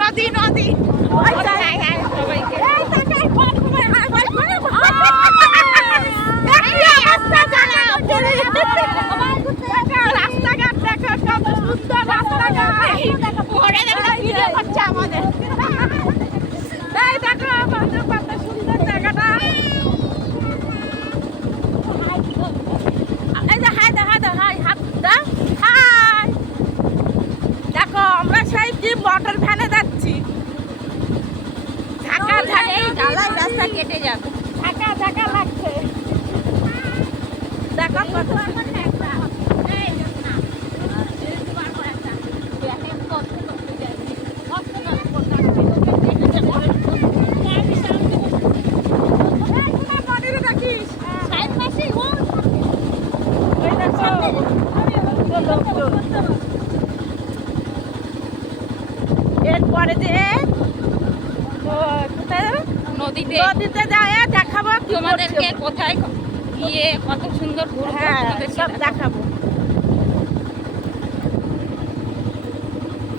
নদী নদী রাস্তাঘাট দেখো কত সুন্দর রাস্তাঘাট হচ্ছে আমাদের এই দেখো কত সুন্দর জায়গাটা এই যে হাই দা হাই হাত দা হাই দেখো আমরা সেই কি মোটর ভ্যানে যাচ্ছি ঢাকা ঢাকা ঢালাই রাস্তা কেটে যাবে ঢাকা ঢাকা লাগছে দেখো কত এরপরে যে নদীতে নদীতে যায় দেখাবো তোমাদেরকে কোথায় গিয়ে কত সুন্দর ঘুরবো সব দেখাবো